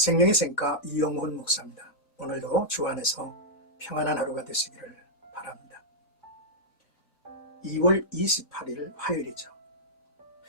생명의 샘가 이영훈 목사입니다. 오늘도 주 안에서 평안한 하루가 되시기를 바랍니다. 2월 28일 화요일이죠.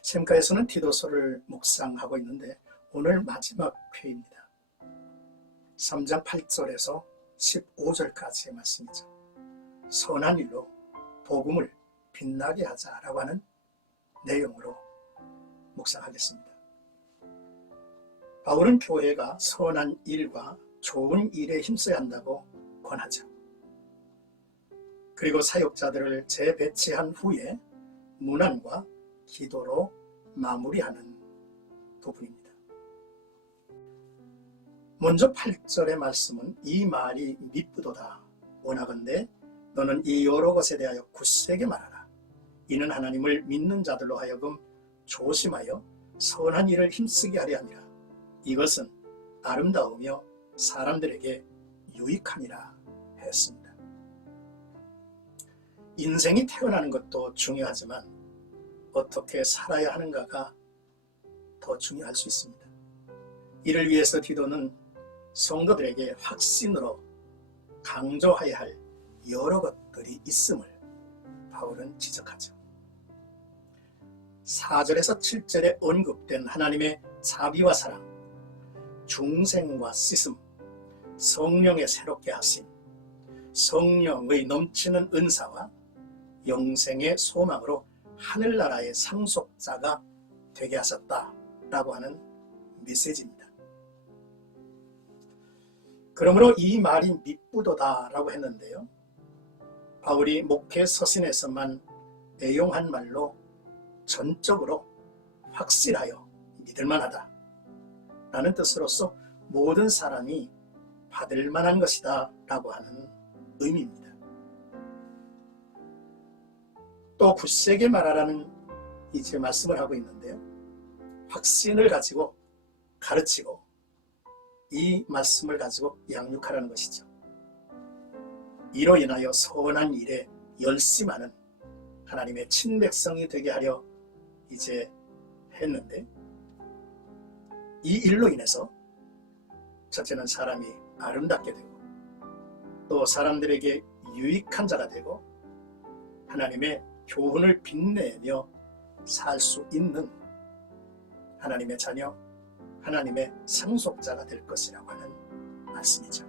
샘가에서는 디도서를 묵상하고 있는데 오늘 마지막 회입니다. 3장 8절에서 15절까지의 말씀이죠. 선한 일로 복음을 빛나게 하자라고 하는 내용으로 묵상하겠습니다. 바울은 교회가 선한 일과 좋은 일에 힘써야 한다고 권하죠. 그리고 사역자들을 재배치한 후에 문안과 기도로 마무리하는 부분입니다. 먼저 8절의 말씀은 이 말이 미쁘도다. 원하건대 너는 이 여러 것에 대하여 굳세게 말하라. 이는 하나님을 믿는 자들로 하여금 조심하여 선한 일을 힘쓰게 하려 함이라. 이것은 아름다우며 사람들에게 유익하니라 했습니다. 인생이 태어나는 것도 중요하지만 어떻게 살아야 하는가가 더 중요할 수 있습니다. 이를 위해서 디도는 성도들에게 확신으로 강조해야 할 여러 것들이 있음을 바울은 지적하죠. 4절에서 7절에 언급된 하나님의 자비와 사랑, 중생과 씻음, 성령의 새롭게 하심, 성령의 넘치는 은사와 영생의 소망으로 하늘나라의 상속자가 되게 하셨다라고 하는 메시지입니다. 그러므로 이 말이 미쁘도다라고 했는데요. 바울이 목회 서신에서만 애용한 말로 전적으로 확실하여 믿을만하다 라는 뜻으로서 모든 사람이 받을 만한 것이다 라고 하는 의미입니다. 또 굳세게 말하라는 이제 말씀을 하고 있는데요. 확신을 가지고 가르치고 이 말씀을 가지고 양육하라는 것이죠. 이로 인하여 선한 일에 열심하는 하나님의 친백성이 되게 하려 이제 했는데 이 일로 인해서 첫째는 사람이 아름답게 되고 또 사람들에게 유익한 자가 되고 하나님의 교훈을 빛내며 살 수 있는 하나님의 자녀, 하나님의 상속자가 될 것이라고 하는 말씀이죠.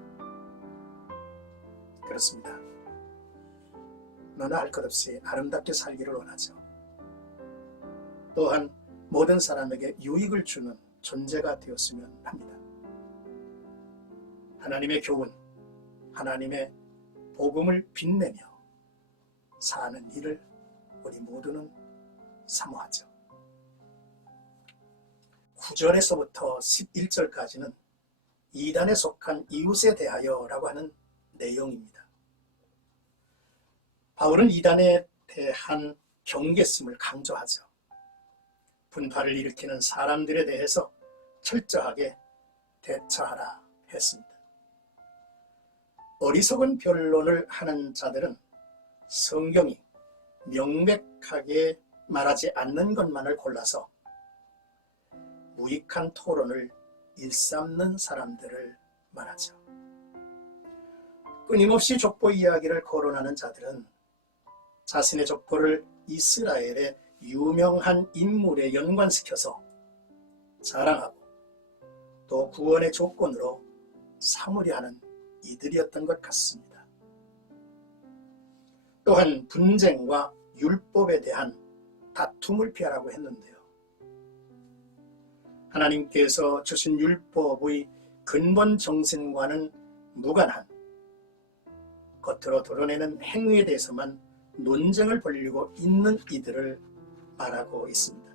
그렇습니다. 너나 할 것 없이 아름답게 살기를 원하죠. 또한 모든 사람에게 유익을 주는 존재가 되었으면 합니다. 하나님의 교훈, 하나님의 복음을 빛내며 사는 일을 우리 모두는 사모하죠. 9절에서부터 11절까지는 이단에 속한 이웃에 대하여라고 하는 내용입니다. 바울은 이단에 대한 경계심을 강조하죠. 분파를 일으키는 사람들에 대해서 철저하게 대처하라 했습니다. 어리석은 변론을 하는 자들은 성경이 명백하게 말하지 않는 것만을 골라서 무익한 토론을 일삼는 사람들을 말하죠. 끊임없이 족보 이야기를 거론하는 자들은 자신의 족보를 이스라엘의 유명한 인물에 연관시켜서 자랑하고 또 구원의 조건으로 삼으려 하는 이들이었던 것 같습니다. 또한 분쟁과 율법에 대한 다툼을 피하라고 했는데요. 하나님께서 주신 율법의 근본 정신과는 무관한 겉으로 드러내는 행위에 대해서만 논쟁을 벌이고 있는 이들을 말하고 있습니다.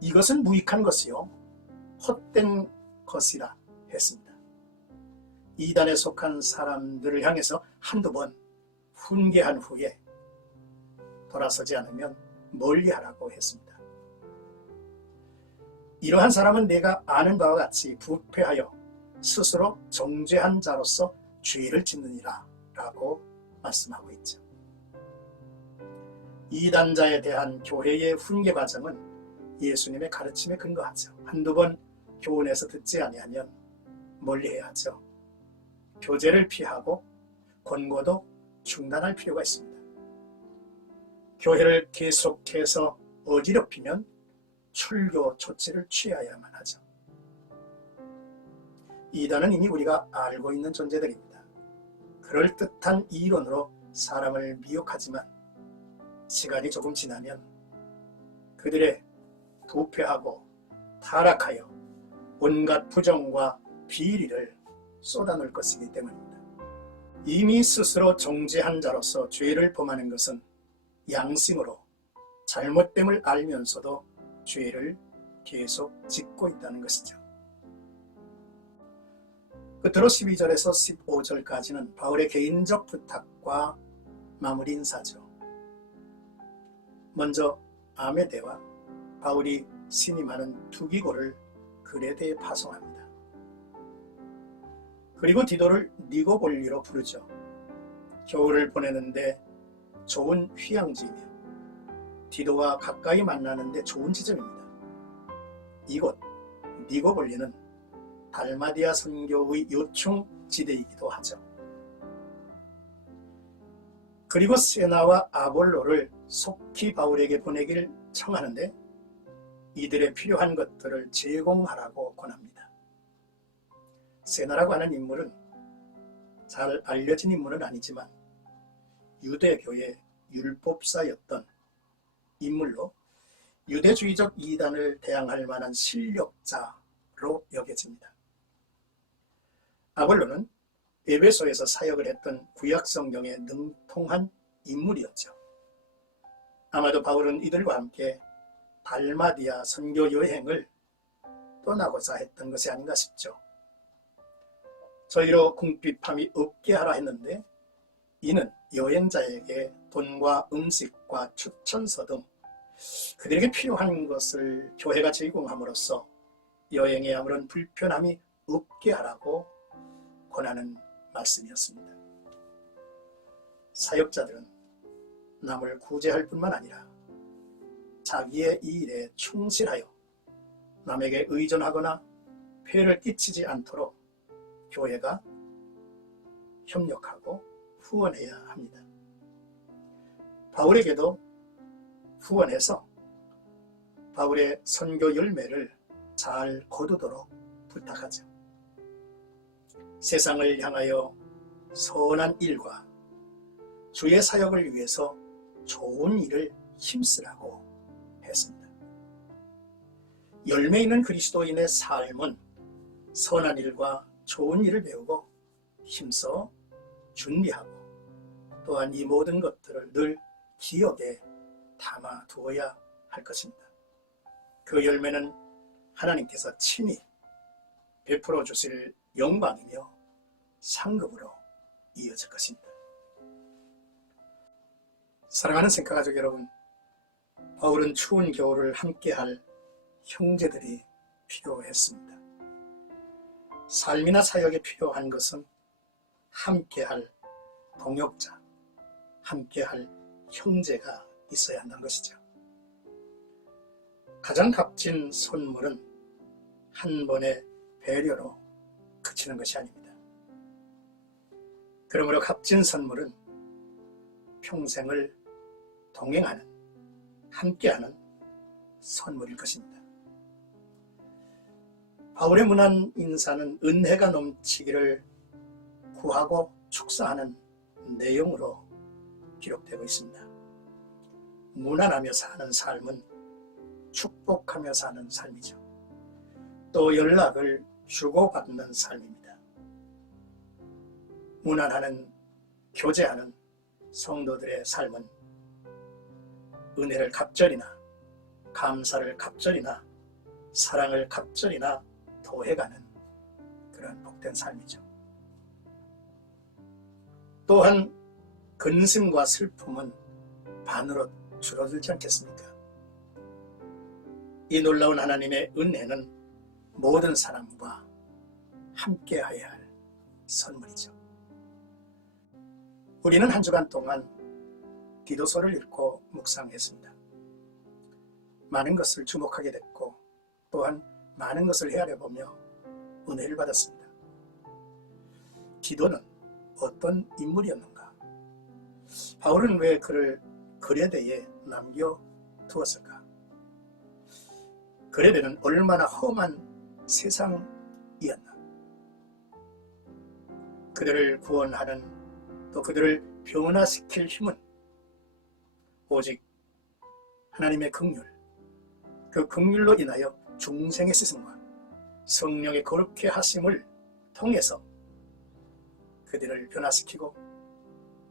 이것은 무익한 것이요 헛된 것이라 했습니다. 이단에 속한 사람들을 향해서 한두 번 훈계한 후에 돌아서지 않으면 멀리하라고 했습니다. 이러한 사람은 내가 아는 바와 같이 부패하여 스스로 정죄한 자로서 죄를 짓느니라 라고 말씀하고 있죠. 이단자에 대한 교회의 훈계 과정은 예수님의 가르침에 근거하죠. 한두 번 교훈에서 듣지 아니하면 멀리해야 하죠. 교제를 피하고 권고도 중단할 필요가 있습니다. 교회를 계속해서 어지럽히면 출교 조치를 취하야만 하죠. 이단은 이미 우리가 알고 있는 존재들입니다. 그럴듯한 이론으로 사람을 미혹하지만 시간이 조금 지나면 그들의 부패하고 타락하여 온갖 부정과 비리를 쏟아놓을 것이기 때문입니다. 이미 스스로 정죄한 자로서 죄를 범하는 것은 양심으로 잘못됨을 알면서도 죄를 계속 짓고 있다는 것이죠. 끝으로 12절에서 15절까지는 바울의 개인적 부탁과 마무리 인사죠. 먼저 아메데와 바울이 신임하는 투기고를 그레데에 파송합니다. 그리고 디도를 니고볼리로 부르죠. 겨울을 보내는데 좋은 휴양지이며 디도와 가까이 만나는데 좋은 지점입니다. 이곳 니고볼리는 달마디아 선교의 요충 지대이기도 하죠. 그리고 세나와 아볼로를 속히 바울에게 보내기를 청하는데 이들의 필요한 것들을 제공하라고 권합니다. 세나라고 하는 인물은 잘 알려진 인물은 아니지만 유대교의 율법사였던 인물로 유대주의적 이단을 대항할 만한 실력자로 여겨집니다. 아볼로는 에베소에서 사역을 했던 구약성경에 능통한 인물이었죠. 아마도 바울은 이들과 함께 달마디아 선교 여행을 떠나고자 했던 것이 아닌가 싶죠. 저희로 궁핍함이 없게 하라 했는데 이는 여행자에게 돈과 음식과 추천서 등 그들에게 필요한 것을 교회가 제공함으로써 여행에 아무런 불편함이 없게 하라고 권하는 말씀이었습니다. 사역자들은 남을 구제할 뿐만 아니라 자기의 일에 충실하여 남에게 의존하거나 폐를 끼치지 않도록 교회가 협력하고 후원해야 합니다. 바울에게도 후원해서 바울의 선교 열매를 잘 거두도록 부탁하죠. 세상을 향하여 선한 일과 주의 사역을 위해서 좋은 일을 힘쓰라고 했습니다. 열매 있는 그리스도인의 삶은 선한 일과 좋은 일을 배우고 힘써 준비하고 또한 이 모든 것들을 늘 기억에 담아 두어야 할 것입니다. 그 열매는 하나님께서 친히 베풀어 주실 영광이며 상급으로 이어질 것입니다. 사랑하는 생가가족 여러분, 바울은 추운 겨울을 함께할 형제들이 필요했습니다. 삶이나 사역에 필요한 것은 함께할 동역자, 함께할 형제가 있어야 한다는 것이죠. 가장 값진 선물은 한 번의 배려로 그치는 것이 아닙니다. 그러므로 값진 선물은 평생을 동행하는, 함께하는 선물일 것입니다. 바울의 문안 인사는 은혜가 넘치기를 구하고 축사하는 내용으로 기록되고 있습니다. 문안하며 사는 삶은 축복하며 사는 삶이죠. 또 연락을 주고받는 삶입니다. 문안하는, 교제하는 성도들의 삶은 은혜를 갑절이나 감사를 갑절이나 사랑을 갑절이나 더해가는 그런 복된 삶이죠. 또한 근심과 슬픔은 반으로 줄어들지 않겠습니까? 이 놀라운 하나님의 은혜는 모든 사람과 함께해야 할 선물이죠. 우리는 한 주간 동안 기도서를 읽고 묵상했습니다. 많은 것을 주목하게 됐고 또한 많은 것을 헤아려 보며 은혜를 받았습니다. 디도는 어떤 인물이었는가? 바울은 왜 그를 그레데에 남겨두었을까? 그레데는 얼마나 험한 세상이었나? 그들을 구원하는 또 그들을 변화시킬 힘은 오직 하나님의 긍휼, 그 긍휼로 인하여 중생의 스승과 성령의 거룩케 하심을 통해서 그들을 변화시키고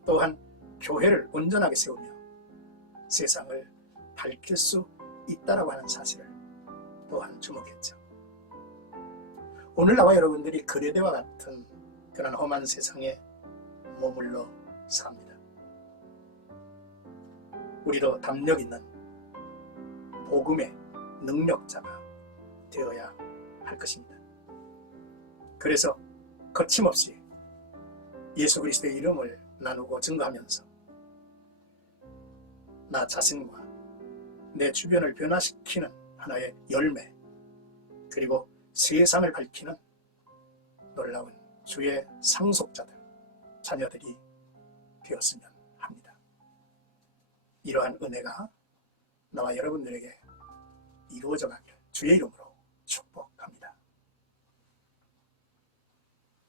또한 교회를 온전하게 세우며 세상을 밝힐 수 있다라고 하는 사실을 또한 주목했죠. 오늘 나와 여러분들이 그레데와 같은 그런 험한 세상에 머물러 삽니다. 우리도 담력 있는 복음의 능력자가 되어야 할 것입니다. 그래서 거침없이 예수 그리스도의 이름을 나누고 증거하면서 나 자신과 내 주변을 변화시키는 하나의 열매, 그리고 세상을 밝히는 놀라운 주의 상속자들, 자녀들이 되었으면 합니다. 이러한 은혜가 나와 여러분들에게 이루어져 가기를 주의 이름으로